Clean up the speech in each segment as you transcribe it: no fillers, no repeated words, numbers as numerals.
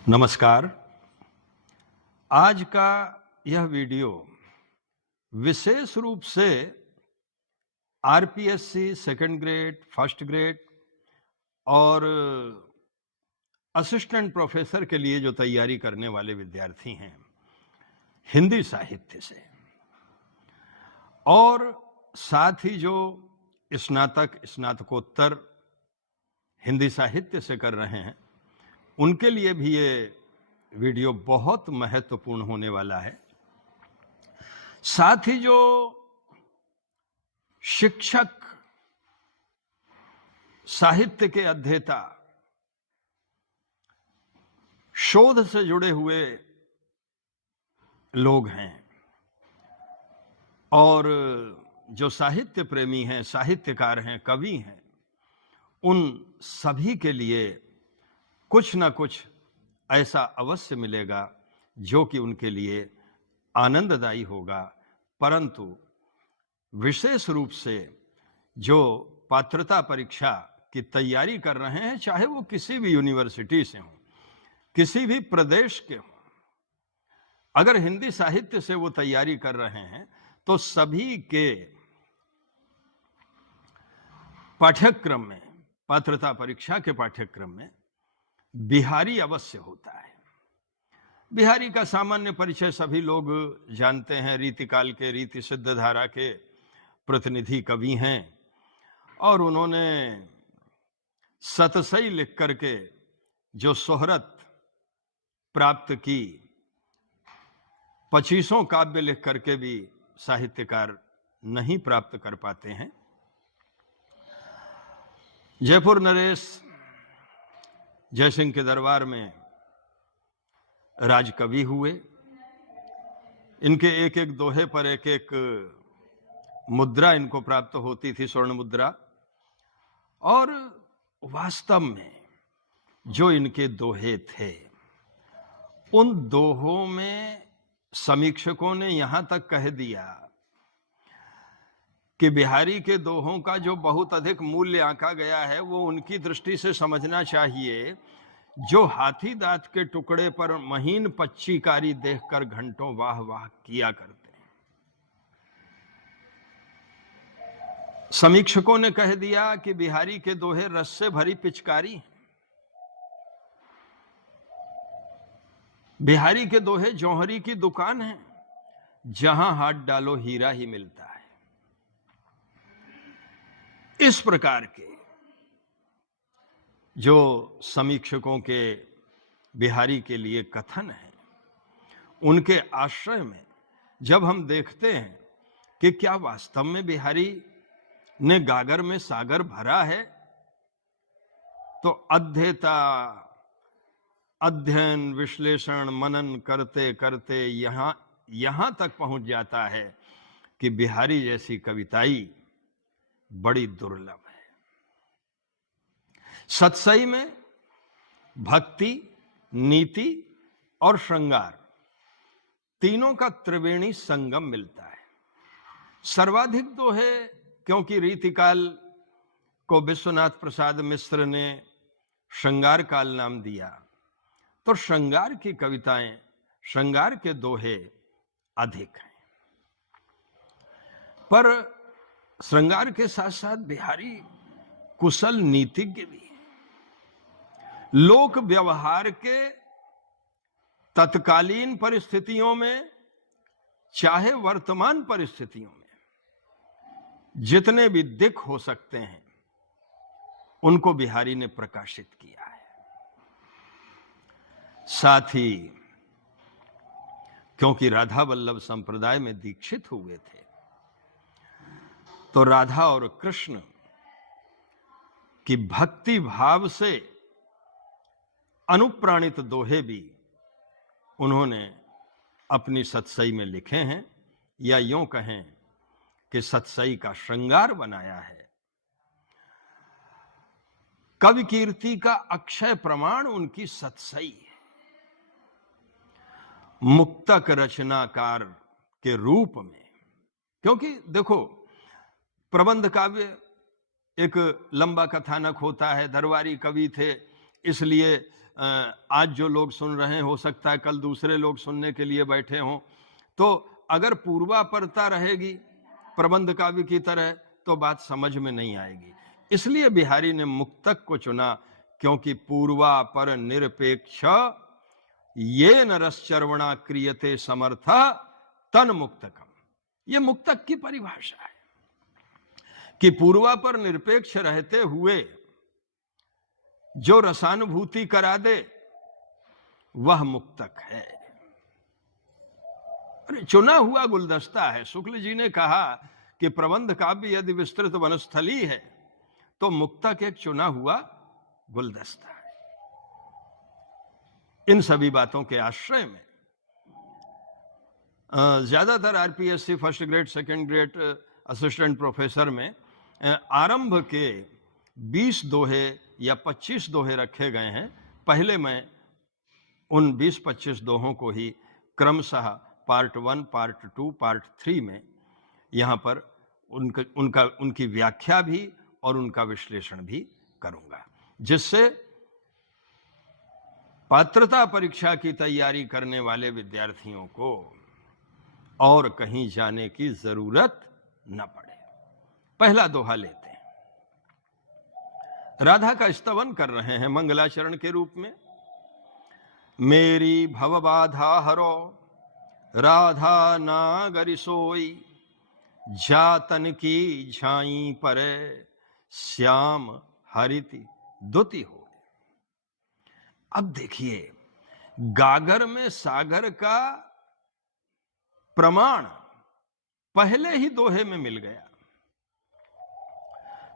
नमस्कार। आज का यह वीडियो विशेष रूप से RPSC second grade, first grade और असिस्टेंट प्रोफेसर के लिए जो तैयारी करने वाले विद्यार्थी हैं हिंदी साहित्य से, और साथ ही जो स्नातक स्नातकोत्तर हिंदी साहित्य से कर रहे हैं उनके लिए भी ये वीडियो बहुत महत्वपूर्ण होने वाला है। साथ ही जो शिक्षक, साहित्य के अध्येता, शोध से जुड़े हुए लोग हैं और जो साहित्य प्रेमी हैं, साहित्यकार हैं, कवि हैं, उन सभी के लिए कुछ ना कुछ ऐसा अवश्य मिलेगा जो कि उनके लिए आनंददायी होगा। परंतु विशेष रूप से जो पात्रता परीक्षा की तैयारी कर रहे हैं, चाहे वो किसी भी यूनिवर्सिटी से हों, किसी भी प्रदेश के हों, अगर हिंदी साहित्य से वो तैयारी कर रहे हैं तो सभी के पाठ्यक्रम में, पात्रता परीक्षा के पाठ्यक्रम में बिहारी अवश्य होता है। बिहारी का सामान्य परिचय सभी लोग जानते हैं। रीतिकाल के, रीति सिद्ध धारा के प्रतिनिधि कवि हैं और उन्होंने सतसई लिख करके जो शोहरत प्राप्त की, 25 काव्य लिख करके भी साहित्यकार नहीं प्राप्त कर पाते हैं। जयपुर नरेश जयसिंह के दरबार में राजकवि हुए। इनके एक एक दोहे पर एक एक मुद्रा इनको प्राप्त होती थी, स्वर्ण मुद्रा। और वास्तव में जो इनके दोहे थे, उन दोहों में समीक्षकों ने यहां तक कह दिया कि बिहारी के दोहों का जो बहुत अधिक मूल्य आंका गया है वो उनकी दृष्टि से समझना चाहिए जो हाथी दांत के टुकड़े पर महीन पच्चीकारी देखकर घंटों वाह वाह किया करते हैं। समीक्षकों ने कह दिया कि बिहारी के दोहे रस से भरी पिचकारी हैं। बिहारी के दोहे जौहरी की दुकान है, जहां हाथ डालो हीरा ही मिलता है। इस प्रकार के जो समीक्षकों के बिहारी के लिए कथन हैं, उनके आश्रय में जब हम देखते हैं कि क्या वास्तव में बिहारी ने गागर में सागर भरा है, तो अध्येता अध्ययन, विश्लेषण, मनन करते करते यहां तक पहुंच जाता है कि बिहारी जैसी कविताई बड़ी दुर्लभ है। सतसई में भक्ति, नीति और श्रृंगार तीनों का त्रिवेणी संगम मिलता है। सर्वाधिक दोहे, क्योंकि रीतिकाल को विश्वनाथ प्रसाद मिश्र ने श्रृंगार काल नाम दिया, तो श्रृंगार की कविताएं, श्रृंगार के दोहे अधिक हैं। पर श्रृंगार के साथ साथ बिहारी कुशल नीतिज्ञ भी हैं। लोक व्यवहार के तत्कालीन परिस्थितियों में, चाहे वर्तमान परिस्थितियों में, जितने भी दिक हो सकते हैं उनको बिहारी ने प्रकाशित किया है। साथ ही क्योंकि राधा वल्लभ संप्रदाय में दीक्षित हुए थे, तो राधा और कृष्ण की भक्ति भाव से अनुप्राणित दोहे भी उन्होंने अपनी सतसई में लिखे हैं, या यूं कहें कि सतसई का श्रृंगार बनाया है। कवि कीर्ति का अक्षय प्रमाण उनकी सतसई है। मुक्तक रचनाकार के रूप में, क्योंकि देखो, प्रबंध काव्य एक लंबा कथानक होता है। दरबारी कवि थे, इसलिए आज जो लोग सुन रहे हैं, हो सकता है कल दूसरे लोग सुनने के लिए बैठे हों, तो अगर पूर्वापरता रहेगी प्रबंध काव्य की तरह तो बात समझ में नहीं आएगी। इसलिए बिहारी ने मुक्तक को चुना, क्योंकि पूर्वापर निरपेक्ष ये नरश्चर्वणा क्रियते समर्थ तन मुक्तकम। ये मुक्तक की परिभाषा है कि पूर्वापर निरपेक्ष रहते हुए जो रसानुभूति करा दे वह मुक्तक है। अरे चुना हुआ गुलदस्ता है। शुक्ल जी ने कहा कि प्रबंध काव्य यदि विस्तृत वनस्थली है तो मुक्तक एक चुना हुआ गुलदस्ता है। इन सभी बातों के आश्रय में ज्यादातर RPSC first grade second grade assistant professor में आरंभ के 20 दोहे या 25 दोहे रखे गए हैं। पहले मैं उन 20-25 दोहों को ही क्रमशः पार्ट 1, पार्ट 2, पार्ट 3 में यहां पर उनकी व्याख्या भी और उनका विश्लेषण भी करूंगा, जिससे पात्रता परीक्षा की तैयारी करने वाले विद्यार्थियों को और कहीं जाने की जरूरत न पड़े। पहला दोहा लेते हैं। राधा का स्तवन कर रहे हैं मंगलाचरण के रूप में। मेरी भव बाधा हरो राधा नागरि सोई, जातन की झाई परे श्याम हरिति दुति हो। अब देखिए, गागर में सागर का प्रमाण पहले ही दोहे में मिल गया।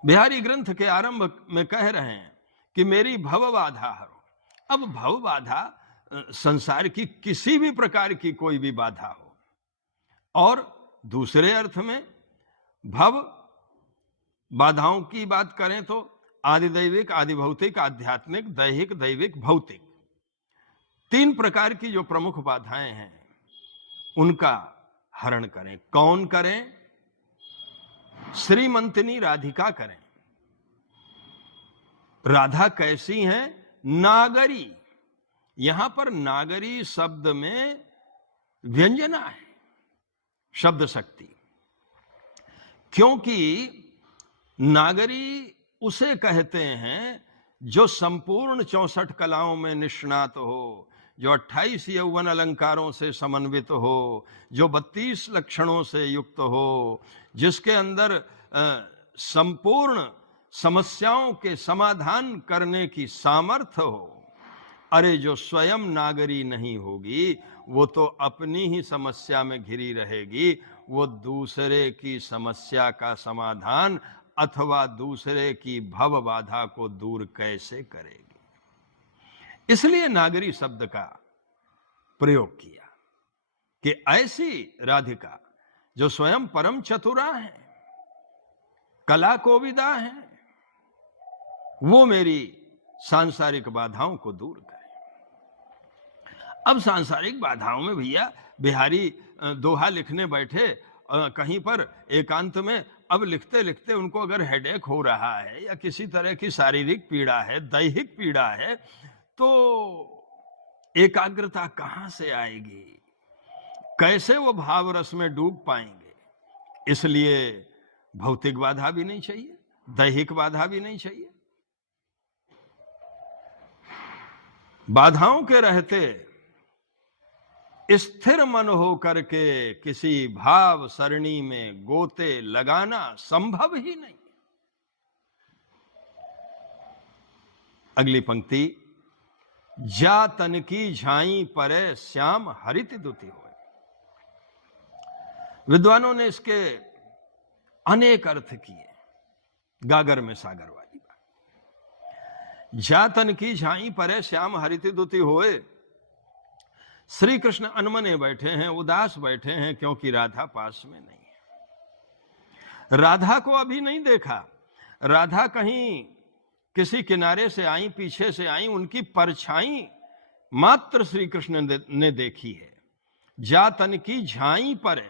बिहारी ग्रंथ के आरंभ में कह रहे हैं कि मेरी भव बाधा हरो। अब भव बाधा संसार की किसी भी प्रकार की कोई भी बाधा हो, और दूसरे अर्थ में भव बाधाओं की बात करें तो आदिदैविक, आदिभौतिक, आध्यात्मिक, दैहिक, दैविक, भौतिक, 3 प्रकार की जो प्रमुख बाधाएं हैं उनका हरण करें। कौन करें? श्रीमंतिनी राधिका करें। राधा कैसी हैं? नागरी। यहां पर नागरी शब्द में व्यंजना है, शब्द शक्ति। क्योंकि नागरी उसे कहते हैं जो संपूर्ण 64 कलाओं में निष्णात हो, जो 28 यौवन अलंकारों से समन्वित हो, जो 32 लक्षणों से युक्त हो, जिसके अंदर संपूर्ण समस्याओं के समाधान करने की सामर्थ्य हो। अरे जो स्वयं नागरी नहीं होगी वो तो अपनी ही समस्या में घिरी रहेगी, वो दूसरे की समस्या का समाधान अथवा दूसरे की भव बाधा को दूर कैसे करेगी। इसलिए नागरी शब्द का प्रयोग किया कि ऐसी राधिका जो स्वयं परम चतुरा है, कला कोविदा है, वो मेरी सांसारिक बाधाओं को दूर करे। अब सांसारिक बाधाओं में भैया बिहारी दोहा लिखने बैठे कहीं पर एकांत में, अब लिखते लिखते उनको अगर हेडेक हो रहा है या किसी तरह की शारीरिक पीड़ा है, दैहिक पीड़ा है, तो एकाग्रता कहां से आएगी? कैसे वो भाव रस में डूब पाएंगे? इसलिए भौतिक बाधा भी नहीं चाहिए, दैहिक बाधा भी नहीं चाहिए। बाधाओं के रहते स्थिर मन हो करके किसी भाव सरणी में गोते लगाना संभव ही नहीं। अगली पंक्ति, जा तन की झाई परे श्याम हरित दुति होए। विद्वानों ने इसके अनेक अर्थ किए। गागर में सागर वाली बात। जा तन की झाई परे श्याम हरित दुति होए। श्री कृष्ण अनमने बैठे हैं, उदास बैठे हैं, क्योंकि राधा पास में नहीं है। राधा को अभी नहीं देखा। राधा कहीं किसी किनारे से आई, पीछे से आई, उनकी परछाई मात्र श्री कृष्ण ने देखी है। जा तन की झाई पर,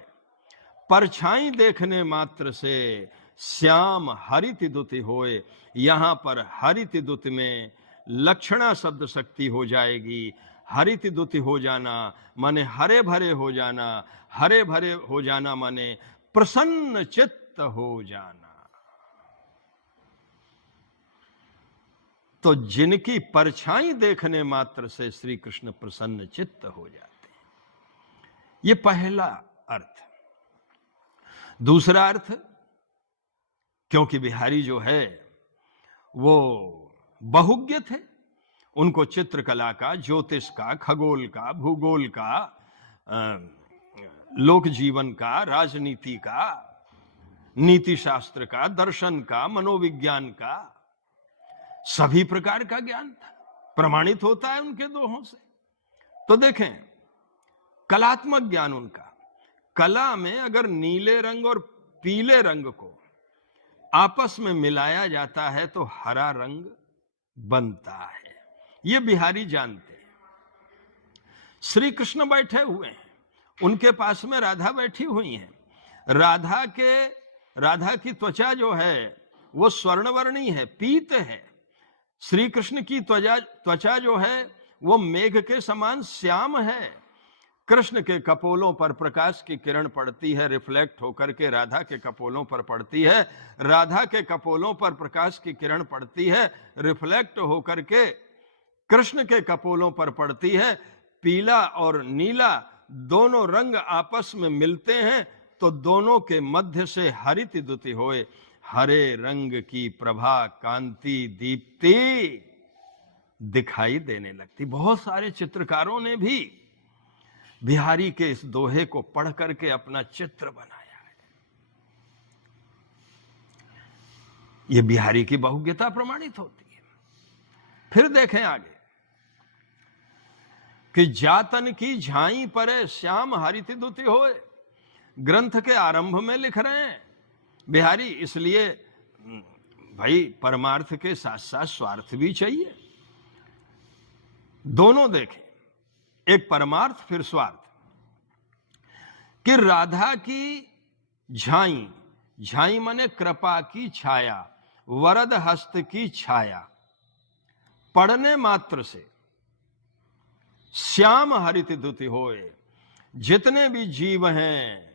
परछाई देखने मात्र से श्याम हरित दुति होए। यहां पर हरित दुति में लक्षणा शब्द शक्ति हो जाएगी। हरित दुति हो जाना माने हरे भरे हो जाना, हरे भरे हो जाना माने प्रसन्न चित्त हो जाना। तो जिनकी परछाई देखने मात्र से श्री कृष्ण प्रसन्न चित्त हो जाते हैं, ये पहला अर्थ। दूसरा अर्थ, क्योंकि बिहारी जो है वो बहुज्ञ थे, उनको चित्रकला का, ज्योतिष का, खगोल का, भूगोल का, लोक जीवन का, राजनीति का, नीति शास्त्र का, दर्शन का, मनोविज्ञान का, सभी प्रकार का ज्ञान था, प्रमाणित होता है उनके दोहों से। तो देखें, कलात्मक ज्ञान उनका, कला में अगर नीले रंग और पीले रंग को आपस में मिलाया जाता है तो हरा रंग बनता है, ये बिहारी जानते हैं। श्री कृष्ण बैठे हुए हैं, उनके पास में राधा बैठी हुई हैं। राधा की त्वचा जो है वो स्वर्णवर्णी है, पीत है। श्री कृष्ण की त्वचा जो है वो मेघ के समान श्याम है। कृष्ण के कपोलों पर प्रकाश की किरण पड़ती है, रिफ्लेक्ट होकर के राधा के कपोलों पर पड़ती है। राधा के कपोलों पर प्रकाश की किरण पड़ती है, रिफ्लेक्ट होकर के कृष्ण के कपोलों पर पड़ती है। पीला और नीला दोनों रंग आपस में मिलते हैं तो दोनों के मध्य से हरित द्युति होए, हरे रंग की प्रभा कांति दीप्ति दिखाई देने लगती। बहुत सारे चित्रकारों ने भी बिहारी के इस दोहे को पढ़ करके अपना चित्र बनाया है। यह बिहारी की बहुज्ञता प्रमाणित होती है। फिर देखें आगे कि जातन की झाई परे श्याम हरित द्युति होए, ग्रंथ के आरंभ में लिख रहे हैं बिहारी। इसलिए भाई परमार्थ के साथ साथ स्वार्थ भी चाहिए, दोनों देखें, एक परमार्थ फिर स्वार्थ। कि राधा की झाई माने कृपा की छाया, वरद हस्त की छाया पढ़ने मात्र से श्याम हरित द्युति होए, जितने भी जीव हैं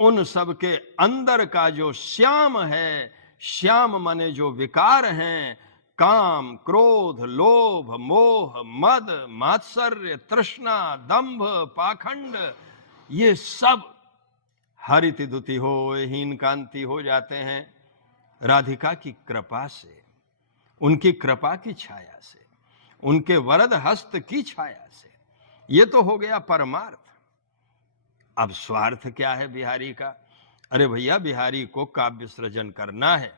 उन सब के अंदर का जो श्याम है, श्याम माने जो विकार हैं, काम, क्रोध, लोभ, मोह, मद, मात्सर्य, तृष्णा, दंभ, पाखंड, ये सब हरित द्युति होए, हीन कांति हो जाते हैं राधिका की कृपा से, उनकी कृपा की छाया से, उनके वरद हस्त की छाया से। ये तो हो गया परमार्थ। अब स्वार्थ क्या है बिहारी का? अरे भैया, बिहारी को काव्य सृजन करना है,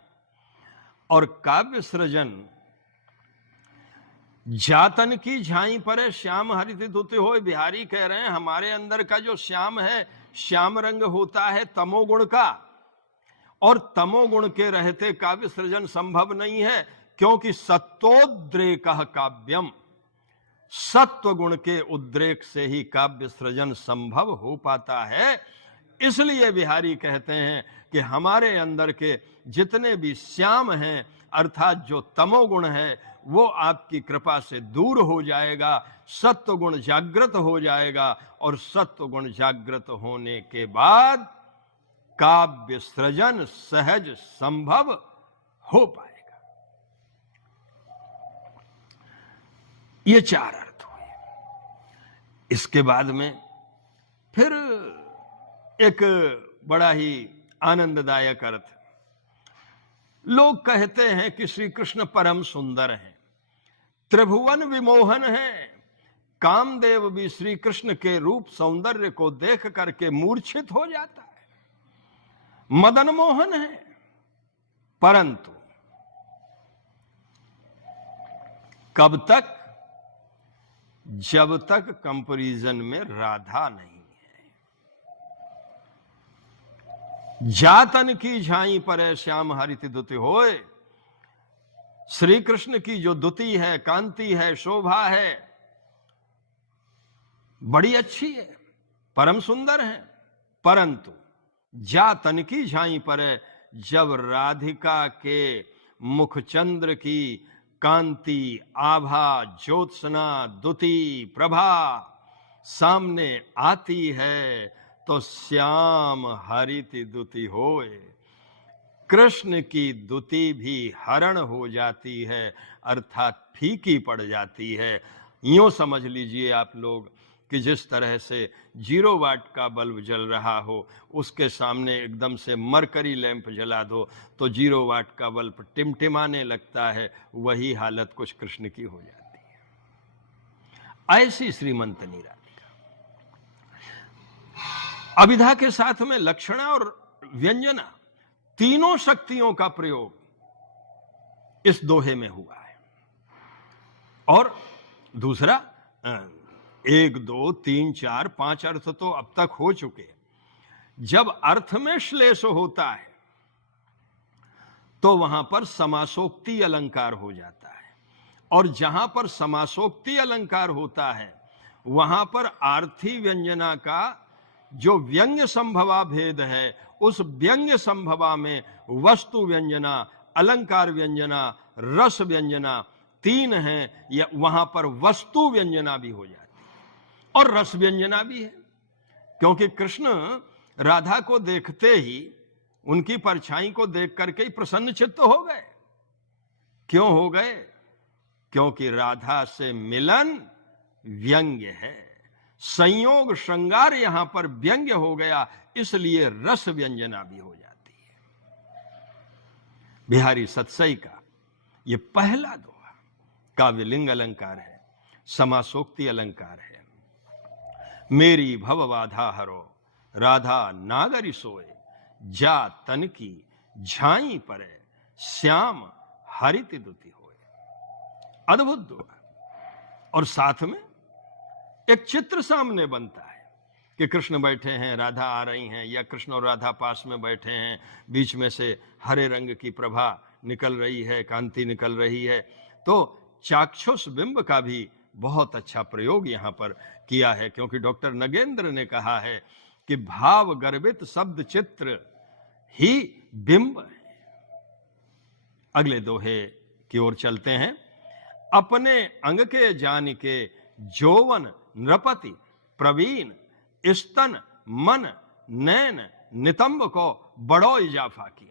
और काव्य सृजन जातन की झाई पर श्याम हरित द्युति होए। बिहारी कह रहे हैं हमारे अंदर का जो श्याम है, श्याम रंग होता है तमोगुण का, और तमोगुण के रहते काव्य सृजन संभव नहीं है, क्योंकि सत्वोद्रेक काव्यम, सत्व गुण के उद्रेक से ही काव्य सृजन संभव हो पाता है। इसलिए बिहारी कहते हैं कि हमारे अंदर के जितने भी श्याम हैं, अर्थात जो तमोगुण है, वो आपकी कृपा से दूर हो जाएगा, सत्व गुण जागृत हो जाएगा, और सत्व गुण जागृत होने के बाद काव्य सृजन सहज संभव हो पाएगा। ये चार अर्थ हुए। इसके बाद में फिर एक बड़ा ही आनंददायक अर्थ, लोग कहते हैं कि श्री कृष्ण परम सुंदर हैं, त्रिभुवन विमोहन है। कामदेव भी श्री कृष्ण के रूप सौंदर्य को देख करके मूर्छित हो जाता है, मदन मोहन है। परंतु कब तक? जब तक कंपैरिजन में राधा नहीं है। जातन की झाई पर श्याम हरित द्युति होए, श्री कृष्ण की जो द्युति है, कांति है, शोभा है, बड़ी अच्छी है, परम सुंदर है। परंतु जातन की झाई पर जब राधिका के मुखचंद्र की कांति, आभा, ज्योत्सना, द्युति, प्रभा सामने आती है तो श्याम हरिति द्युति होए। कृष्ण की द्युति भी हरण हो जाती है, अर्थात फीकी पड़ जाती है। यूं समझ लीजिए आप लोग कि जिस तरह से 0 वाट का बल्ब जल रहा हो, उसके सामने एकदम से मरकरी लैंप जला दो तो 0 वाट का बल्ब टिमटिमाने लगता है। वही हालत कुछ कृष्ण की हो जाती है। ऐसी श्रीमंत नीरालिका अभिधा के साथ में लक्षणा और व्यंजना, तीनों शक्तियों का प्रयोग इस दोहे में हुआ है। और दूसरा 1, 2, 3, 4, 5 अर्थ तो अब तक हो चुके। जब अर्थ में श्लेष होता है तो वहां पर समासोक्ति अलंकार हो जाता है, और जहां पर समासोक्ति अलंकार होता है वहां पर आर्थी व्यंजना का जो व्यंग्य संभवा भेद है, उस व्यंग्य संभवा में वस्तु व्यंजना, अलंकार व्यंजना, रस व्यंजना 3 हैं। या वहां पर वस्तु व्यंजना भी हो जाती है और रस व्यंजना भी है, क्योंकि कृष्ण राधा को देखते ही, उनकी परछाई को देख करके ही प्रसन्न चित्त हो गए। क्यों हो गए? क्योंकि राधा से मिलन व्यंग्य है, संयोग श्रृंगार यहां पर व्यंग्य हो गया, इसलिए रस व्यंजना भी हो जाती है। बिहारी सतसई का यह पहला दोहा काव्यलिंग अलंकार है, समासोक्ति अलंकार है। मेरी भव बाधा हरो राधा नागरी सोए, जा तन की झाई परे श्याम हरिति दुति होए। अद्भुत दोहा। और साथ में एक चित्र सामने बनता है कि कृष्ण बैठे हैं, राधा आ रही हैं, या कृष्ण और राधा पास में बैठे हैं, बीच में से हरे रंग की प्रभा निकल रही है, कांति निकल रही है। तो चाक्षुष बिंब का भी बहुत अच्छा प्रयोग यहां पर किया है, क्योंकि डॉक्टर नगेंद्र ने कहा है कि भाव गर्भित शब्द चित्र ही बिंब है। अगले दोहे की ओर चलते हैं। अपने अंग के जान के जोवन नृपति प्रवीण, स्तन मन नैन नितंब को बड़ो इजाफा की।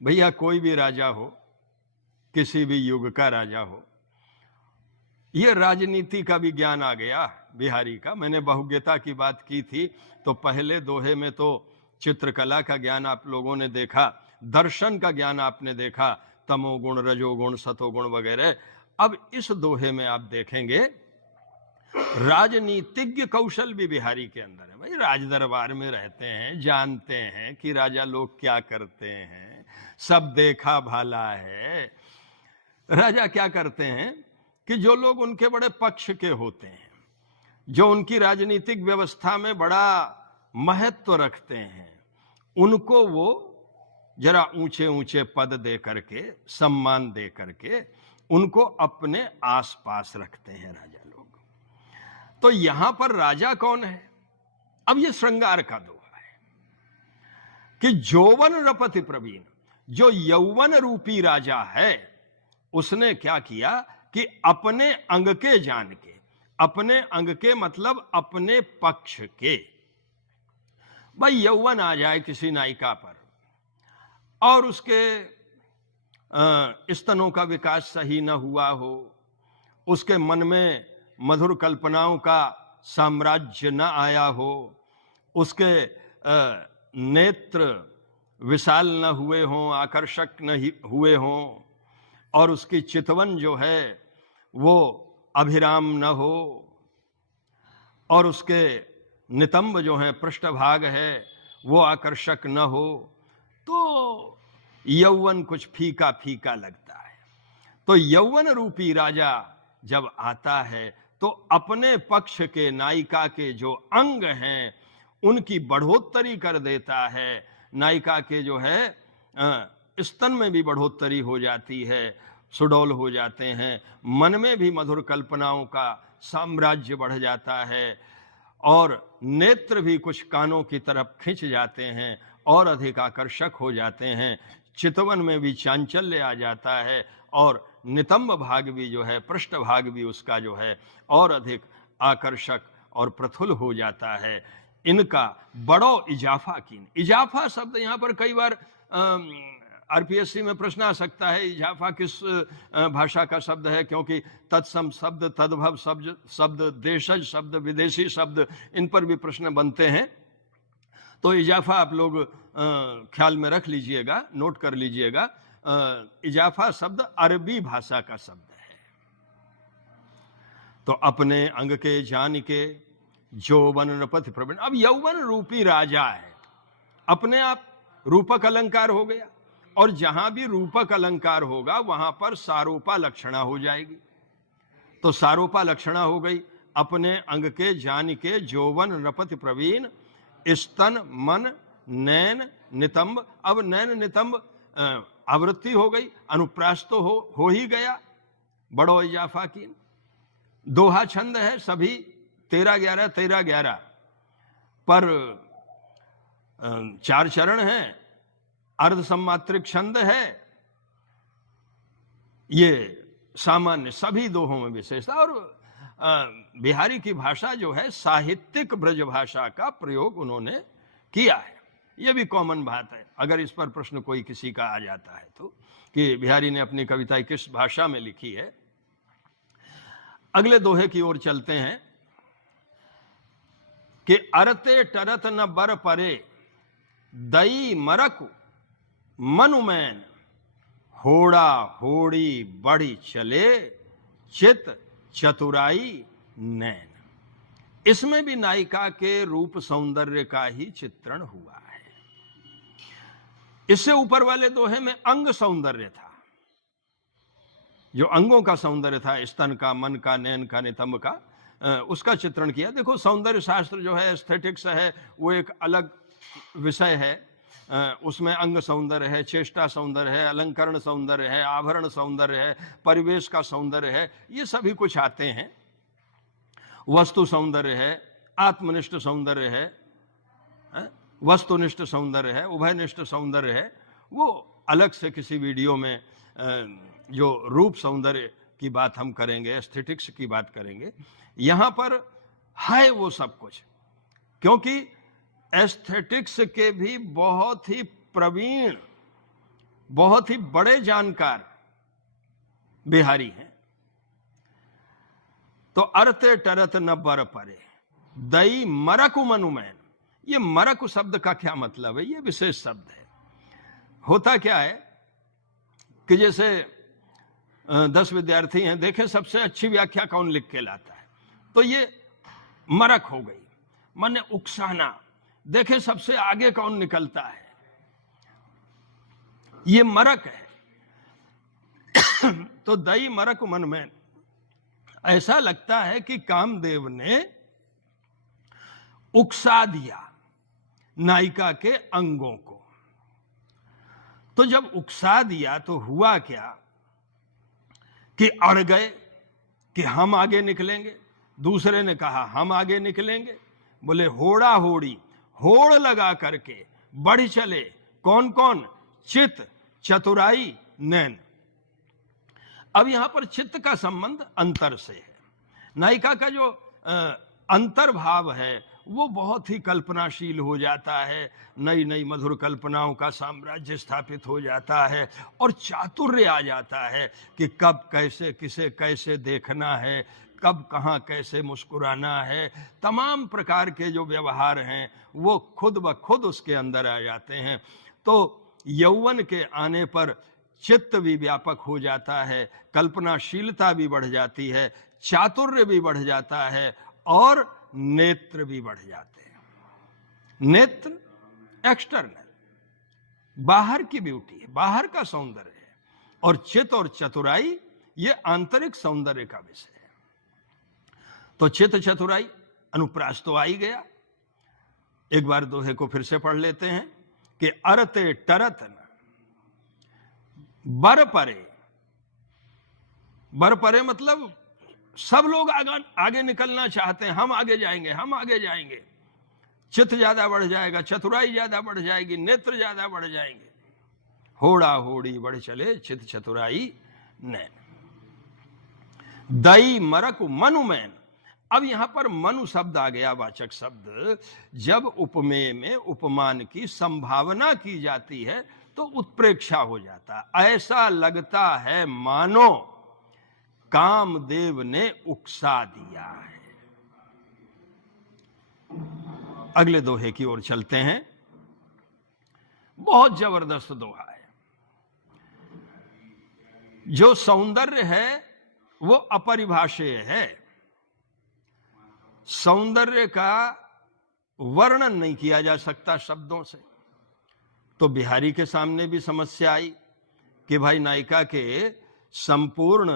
भैया कोई भी राजा हो, किसी भी युग का राजा हो, यह राजनीति का भी ज्ञान आ गया बिहारी का। मैंने बहुज्ञता की बात की थी, तो पहले दोहे में तो चित्रकला का ज्ञान आप लोगों ने देखा, दर्शन का ज्ञान आपने देखा, तमोगुण, रजोगुण, सतोगुण वगैरह। अब इस दोहे में आप देखेंगे राजनीतिज्ञ कौशल भी बिहारी के अंदर है। भाई राज दरबार में रहते हैं, जानते हैं कि राजा लोग क्या करते हैं, सब देखा भाला है। राजा क्या करते हैं कि जो लोग उनके बड़े पक्ष के होते हैं, जो उनकी राजनीतिक व्यवस्था में बड़ा महत्व रखते हैं, उनको वो जरा ऊंचे ऊंचे पद दे करके, सम्मान दे करके उनको अपने आसपास रखते हैं राजा लोग। तो यहां पर राजा कौन है? अब ये श्रृंगार का दोहा है कि जोवन रपति प्रवीण, जो यौवन रूपी राजा है, उसने क्या किया कि अपने अंग के जान के, अपने अंग के मतलब अपने पक्ष के, भाई यौवन आ जाए किसी नायिका पर और उसके स्तनों का विकास सही न हुआ हो, उसके मन में मधुर कल्पनाओं का साम्राज्य न आया हो, उसके नेत्र विशाल न हुए हों, आकर्षक न हुए हों, और उसकी चितवन जो है वो अभिराम न हो, और उसके नितंब जो है, पृष्ठभाग है, वो आकर्षक न हो, तो यौवन कुछ फीका फीका लगता है। तो यौवन रूपी राजा जब आता है तो अपने पक्ष के नायिका के जो अंग हैं उनकी बढ़ोतरी कर देता है। नायिका के जो है स्तन में भी बढ़ोतरी हो जाती है, सुडौल हो जाते हैं, मन में भी मधुर कल्पनाओं का साम्राज्य बढ़ जाता है, और नेत्र भी कुछ कानों की तरफ खिंच जाते हैं और अधिक आकर्षक हो जाते हैं। चितवन में भी चांचल्य आ जाता है और नितंब भाग भी जो है, पृष्ठ भाग भी उसका जो है और अधिक आकर्षक और प्रफुल्ल हो जाता है। इनका बड़ो इजाफा कीन। इजाफा शब्द यहाँ पर कई बार आरपीएससी में प्रश्न आ सकता है, इजाफा किस भाषा का शब्द है, क्योंकि तत्सम शब्द, तद्भव शब्द, देशज शब्द, विदेशी शब्द, इन पर भी प्रश्न बनते हैं। तो इजाफा आप लोग ख्याल में रख लीजिएगा, नोट कर लीजिएगा। इजाफा शब्द अरबी भाषा का शब्द है। तो अपने अंग के जान के यौवन नृपति प्रवीण। अब यौवन रूपी राजा है, अपने आप रूपक अलंकार हो गया, और जहां भी रूपक अलंकार होगा वहां पर सारोपा लक्षणा हो जाएगी। तो सारोपा लक्षणा हो गई, अपने अंग के जान के यौवन नृपति प्रवीण, स्तन मन नैन नितंब। अब नैन नितंब आवृत्ति हो गई, अनुप्रास तो हो ही गया, बड़ो इजाफा की। दोहा छंद है, सभी 13-11 13-11 पर 4 चरण हैं, अर्ध सम्मात्रिक छंद है। ये सामान्य सभी दोहों में विशेषता। और बिहारी की भाषा जो है साहित्यिक ब्रज भाषा का प्रयोग उन्होंने किया है। ये भी कॉमन बात है, अगर इस पर प्रश्न कोई किसी का आ जाता है तो, कि बिहारी ने अपनी कविता किस भाषा में लिखी है। अगले दोहे की ओर चलते हैं कि अरते टरत न बर परे, दई मरक मनुमैन, होड़ा होड़ी बढ़ी चले, चित चतुराई नैन। इसमें भी नायिका के रूप सौंदर्य का ही चित्रण हुआ है। इससे ऊपर वाले दोहे में अंग सौंदर्य था, जो अंगों का सौंदर्य था, स्तन का, मन का, नैन का, नितंब का, उसका चित्रण किया। देखो सौंदर्य शास्त्र जो है, एस्थेटिक्स है, वो एक अलग विषय है। उसमें अंग सौंदर्य है, चेष्टा सौंदर्य है, अलंकरण सौंदर्य है, आभरण सौंदर्य है, परिवेश का सौंदर्य है, ये सभी कुछ आते हैं। वस्तु सौंदर्य है, आत्मनिष्ठ सौंदर्य है, वस्तुनिष्ठ सौंदर्य है, उभयनिष्ठ सौंदर्य है। वो अलग से किसी वीडियो में जो रूप सौंदर्य की बात हम करेंगे, एस्थेटिक्स की बात करेंगे। यहाँ पर है वो सब कुछ, क्योंकि एस्थेटिक्स के भी बहुत ही प्रवीण, बहुत ही बड़े जानकार बिहारी हैं। तो अरते टरत न बर परे, दई मरक मनुमैन। ये मरक शब्द का क्या मतलब है? ये विशेष शब्द है। होता क्या है कि जैसे 10 विद्यार्थी हैं, देखें सबसे अच्छी व्याख्या कौन लिख के लाता है, तो ये मरक हो गई, माने उकसाना। देखें सबसे आगे कौन निकलता है, ये मरक है। तो दई मरक मन में, ऐसा लगता है कि कामदेव ने उकसा दिया नायिका के अंगों को। तो जब उकसा दिया तो हुआ क्या कि अड़ गए कि हम आगे निकलेंगे। दूसरे ने कहा हम आगे निकलेंगे। बोले होड़ा होड़ी, होड़ लगा करके बढ़ चले। कौन कौन? चित, चतुराई, नैन। अब यहां पर चित्त का संबंध अंतर से है। नायिका का जो अंतर्भाव है वो बहुत ही कल्पनाशील हो जाता है, नई नई मधुर कल्पनाओं का साम्राज्य स्थापित हो जाता है, और चातुर्य आ जाता है कि कब कैसे किसे कैसे देखना है, कब कहाँ कैसे मुस्कुराना है। तमाम प्रकार के जो व्यवहार हैं वो खुद ब खुद उसके अंदर आ जाते हैं। तो यौवन के आने पर चित्त भी व्यापक हो जाता है, कल्पनाशीलता भी बढ़ जाती है, चातुर्य भी बढ़ जाता है, और नेत्र भी बढ़ जाते हैं। नेत्र एक्सटर्नल, बाहर की ब्यूटी है, बाहर का सौंदर्य है, और चित्त और चतुराई ये आंतरिक सौंदर्य का विषय है। तो चित्त चतुराई अनुप्रास तो आ ही गया। एक बार दोहे को फिर से पढ़ लेते हैं कि अरते टरत न बर परे। बर परे मतलब सब लोग आगे निकलना चाहते हैं, हम आगे जाएंगे, हम आगे जाएंगे। चित्त ज्यादा बढ़ जाएगा, चतुराई ज्यादा बढ़ जाएगी, नेत्र ज्यादा बढ़ जाएंगे। होड़ा होड़ी बढ़ चले, चित्त चतुराई नैन। दई मरक मनुमैन। अब यहां पर मनु शब्द आ गया, वाचक शब्द। जब उपमेय में उपमान की संभावना की जाती है तो उत्प्रेक्षा हो जाता, ऐसा लगता है मानो कामदेव ने उकसा दिया है। अगले दोहे की ओर चलते हैं। बहुत जबरदस्त दोहा है। जो सौंदर्य है वो अपरिभाषेय है, सौंदर्य का वर्णन नहीं किया जा सकता शब्दों से। तो बिहारी के सामने भी समस्या आई कि भाई नायिका के संपूर्ण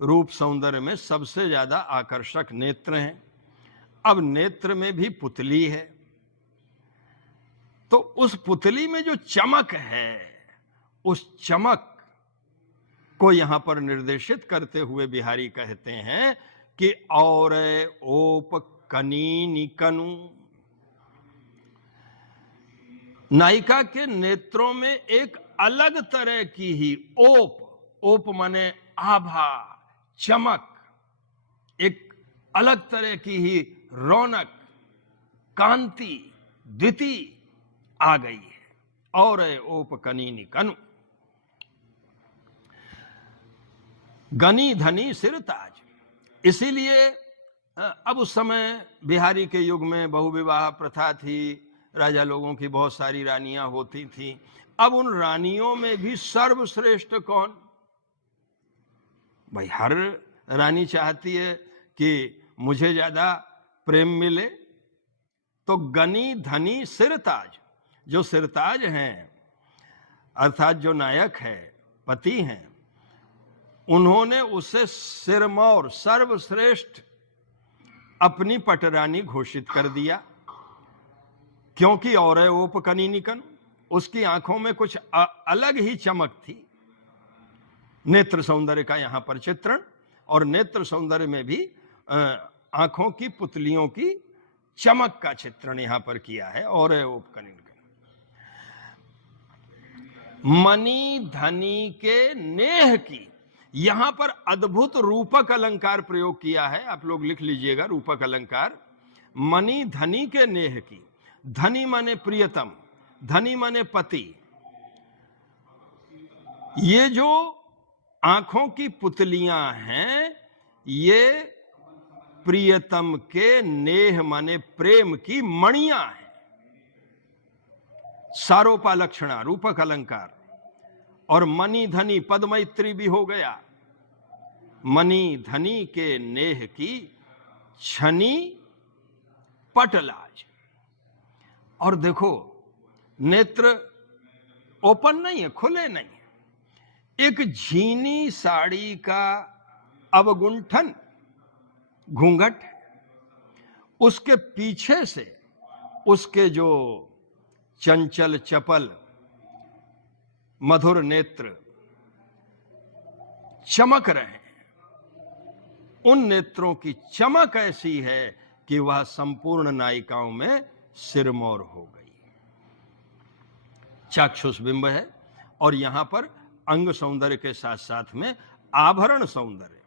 रूप सौंदर्य में सबसे ज्यादा आकर्षक नेत्र हैं। अब नेत्र में भी पुतली है, तो उस पुतली में जो चमक है, उस चमक को यहां पर निर्देशित करते हुए बिहारी कहते हैं कि और ओप कनीनिकनु। नायिका के नेत्रों में एक अलग तरह की ही ओप, ओप माने आभा, चमक, एक अलग तरह की ही रौनक, कांति, द्विति आ गई है। और ओप कनीनिकनु। गनी धनी सिर ताज। इसीलिए अब उस समय बिहारी के युग में बहुविवाह प्रथा थी, राजा लोगों की बहुत सारी रानियां होती थी। अब उन रानियों में भी सर्वश्रेष्ठ कौन? भाई हर रानी चाहती है कि मुझे ज्यादा प्रेम मिले, तो गनी धनी सिरताज, जो सिरताज हैं अर्थात जो नायक है, पति हैं, उन्होंने उसे सिरमौर, सर्वश्रेष्ठ अपनी पटरानी घोषित कर दिया। क्योंकि और ओप कनीनिकन, उसकी आंखों में कुछ अलग ही चमक थी। नेत्र सौंदर्य का यहां पर चित्रण, और नेत्र सौंदर्य में भी आंखों की पुतलियों की चमक का चित्रण यहां पर किया है। और ओप कनीनिकन। मणि धनी के नेह की, यहां पर अद्भुत रूपक अलंकार प्रयोग किया है। आप लोग लिख लीजिएगा रूपक अलंकार। मणि धनी के नेह की, धनी माने प्रियतम, धनी माने पति। ये जो आंखों की पुतलियां हैं, ये प्रियतम के नेह माने प्रेम की मणियां हैं। सारोपालक्षणा रूपक अलंकार। और मणि धनी पद मैत्री भी हो गया। मणि धनी के नेह की छनी पटलाज। और देखो, नेत्र ओपन नहीं है, खुले नहीं है। एक झीनी साड़ी का अवगुंठन घूंघट, उसके पीछे से उसके जो चंचल चपल मधुर नेत्र चमक रहे हैं, उन नेत्रों की चमक ऐसी है कि वह संपूर्ण नायिकाओं में सिरमौर हो गई। चाक्षुष बिंब है। और यहां पर अंग सौंदर्य के साथ साथ में आभरण सौंदर्य,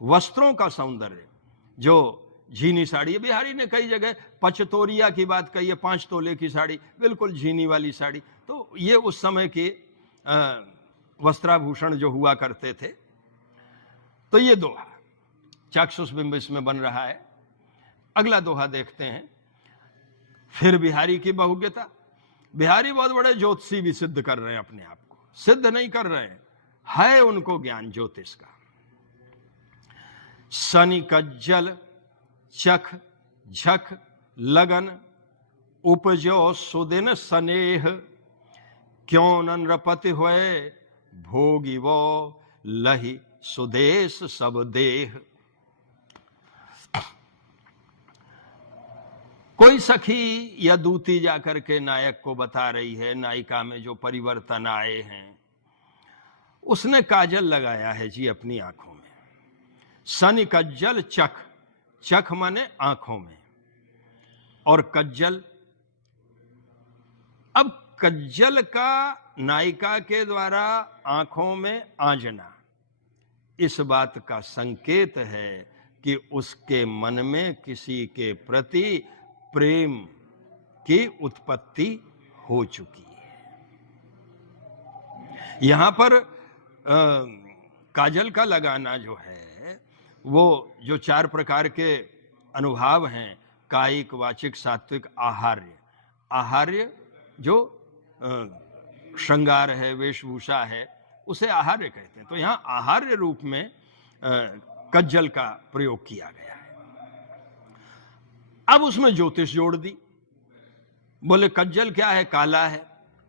वस्त्रों का सौंदर्य। जो झीनी साड़ी, बिहारी ने कई जगह पचतोरिया की बात कही है, 5 तोले की साड़ी, बिल्कुल झीनी वाली साड़ी। तो ये उस समय के वस्त्राभूषण जो हुआ करते थे। तो ये दोहा चाक्षुष बिंब इसमें बन रहा है। अगला दोहा देखते हैं। फिर बिहारी की बहुज्ञता। बिहारी बहुत बड़े ज्योतिषी भी सिद्ध कर रहे हैं अपने आप को, सिद्ध नहीं कर रहे हैं, है उनको ज्ञान ज्योतिष का। शनि कज्जल चख झख लगन उपजो सुदिन स्नेह, क्यों न नृपति हुए भोगी वो लही सुदेश सब देह। कोई सखी या दूती जाकर के नायक को बता रही है नायिका में जो परिवर्तन आए हैं। उसने काजल लगाया है जी अपनी आंखों में। शनि कज्जल चख, चख माने आंखों में, और कज्जल। अब कज्जल का नायिका के द्वारा आंखों में आंजना, इस बात का संकेत है कि उसके मन में किसी के प्रति प्रेम की उत्पत्ति हो चुकी है। यहां पर काजल का लगाना जो है, वो जो 4 प्रकार के अनुभाव हैं, कायिक, वाचिक, सात्विक, आहार्य। आहार्य जो श्रृंगार है, वेशभूषा है, उसे आहार्य कहते हैं। तो यहां आहार्य रूप में कज्जल का प्रयोग किया गया है। अब उसमें ज्योतिष जोड़ दी। बोले कज्जल क्या है? काला है।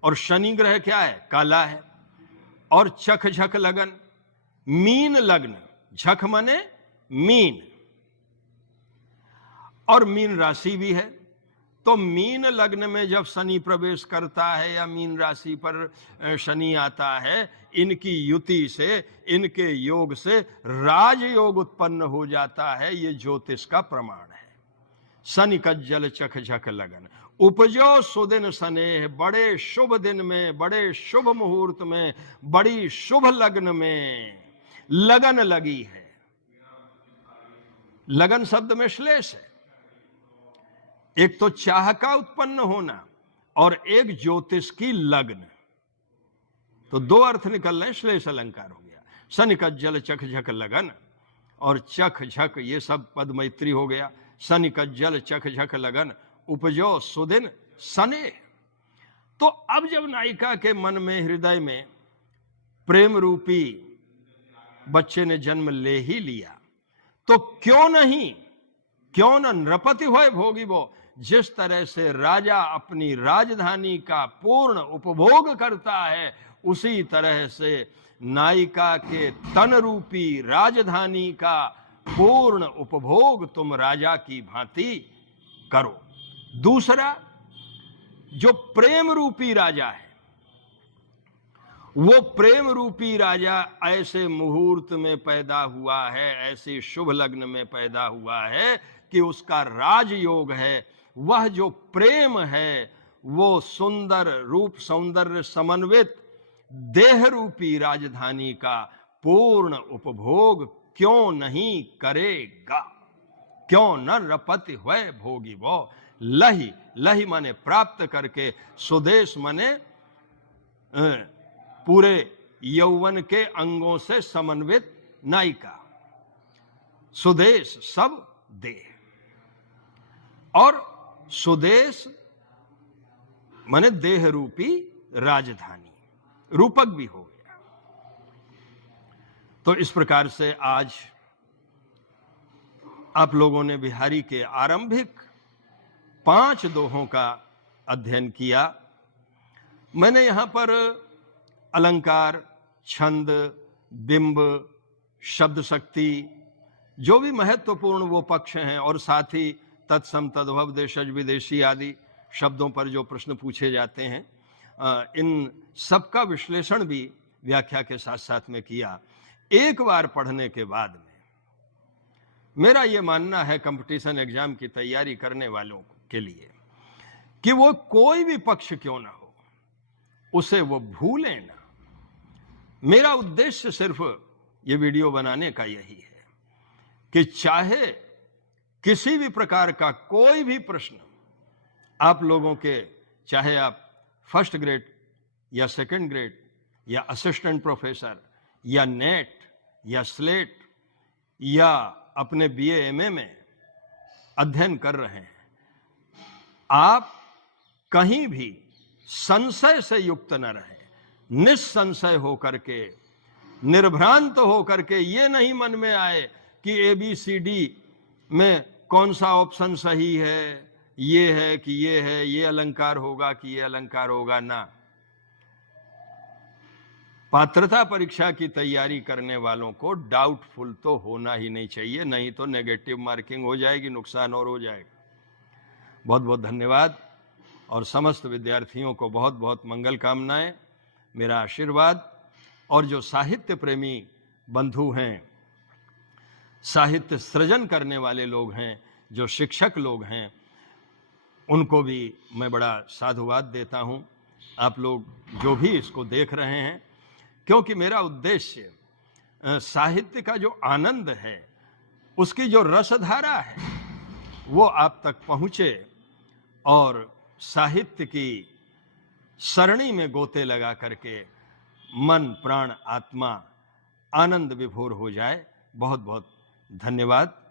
और शनि ग्रह क्या है? काला है। और चख झक लगन, मीन लग्न, झक मने मीन, और मीन राशि भी है। तो मीन लग्न में जब शनि प्रवेश करता है या मीन राशि पर शनि आता है, इनकी युति से, इनके योग से राजयोग उत्पन्न हो जाता है। ये ज्योतिष का प्रमाण है। शनि कज्जल चख झक लगन, उपजो सुदिन स्नेह, बड़े शुभ दिन में, बड़े शुभ मुहूर्त में, बड़ी शुभ लग्न में लगन लगी है। लगन शब्द में श्लेष है। एक तो चाह का उत्पन्न होना और एक ज्योतिष की लग्न, तो 2 अर्थ निकल रहे, श्लेष अलंकार हो गया। शनि कज्जल चख झक लगन और चख झक, ये सब पद मैत्री हो गया। शनि कज्जल चख झक लगन, उपजो सुदिन स्नेह। तो अब जब नायिका के मन में, हृदय में प्रेम रूपी बच्चे ने जन्म ले ही लिया, तो क्यों न नृपति होए भोगी वो। जिस तरह से राजा अपनी राजधानी का पूर्ण उपभोग करता है, उसी तरह से नायिका के तन रूपी राजधानी का पूर्ण उपभोग तुम राजा की भांति करो। दूसरा, जो प्रेम रूपी राजा है, वो प्रेम रूपी राजा ऐसे मुहूर्त में पैदा हुआ है, ऐसे शुभ लग्न में पैदा हुआ है कि उसका राजयोग है। वह जो प्रेम है, वो सुंदर रूप सौंदर्य समन्वित देह रूपी राजधानी का पूर्ण उपभोग क्यों नहीं करेगा? क्यों न रपति हुए भोगी वो। लही, लही माने प्राप्त करके, सुदेश माने पूरे यौवन के अंगों से समन्वित नायिका। सुदेश सब देह, और सुदेश माने देह रूपी राजधानी, रूपक भी हो गया। तो इस प्रकार से आज आप लोगों ने बिहारी के आरंभिक 5 दोहों का अध्ययन किया। मैंने यहां पर अलंकार, छंद, बिंब, शब्द शक्ति, जो भी महत्वपूर्ण वो पक्ष हैं, और साथ ही तत्सम, तद्भव, देशज, विदेशी आदि शब्दों पर जो प्रश्न पूछे जाते हैं, इन सबका विश्लेषण भी व्याख्या के साथ साथ में किया। एक बार पढ़ने के बाद में मेरा ये मानना है कंपटीशन एग्जाम की तैयारी करने वालों के लिए कि वो कोई भी पक्ष क्यों ना हो, उसे वो भूलें ना। मेरा उद्देश्य सिर्फ ये वीडियो बनाने का यही है कि चाहे किसी भी प्रकार का कोई भी प्रश्न आप लोगों के, चाहे आप फर्स्ट ग्रेड या सेकंड ग्रेड या असिस्टेंट प्रोफेसर या नेट या स्लेट या अपने बीए एमए में अध्ययन कर रहे हैं, आप कहीं भी संशय से युक्त न रहे। निस्संशय होकर के, निर्भ्रांत होकर के, ये नहीं मन में आए कि ABCD में कौन सा ऑप्शन सही है, ये है कि ये है, ये अलंकार होगा कि ये अलंकार होगा। ना, पात्रता परीक्षा की तैयारी करने वालों को डाउटफुल तो होना ही नहीं चाहिए, नहीं तो नेगेटिव मार्किंग हो जाएगी, नुकसान और हो जाएगा। बहुत बहुत धन्यवाद, और समस्त विद्यार्थियों को बहुत बहुत मंगल कामनाएं, मेरा आशीर्वाद। और जो साहित्य प्रेमी बंधु हैं, साहित्य सृजन करने वाले लोग हैं, जो शिक्षक लोग हैं, उनको भी मैं बड़ा साधुवाद देता हूं। आप लोग जो भी इसको देख रहे हैं, क्योंकि मेरा उद्देश्य साहित्य का जो आनंद है, उसकी जो रसधारा है, वो आप तक पहुंचे और साहित्य की सरणी में गोते लगा करके मन, प्राण, आत्मा आनंद विभोर हो जाए। बहुत बहुत धन्यवाद।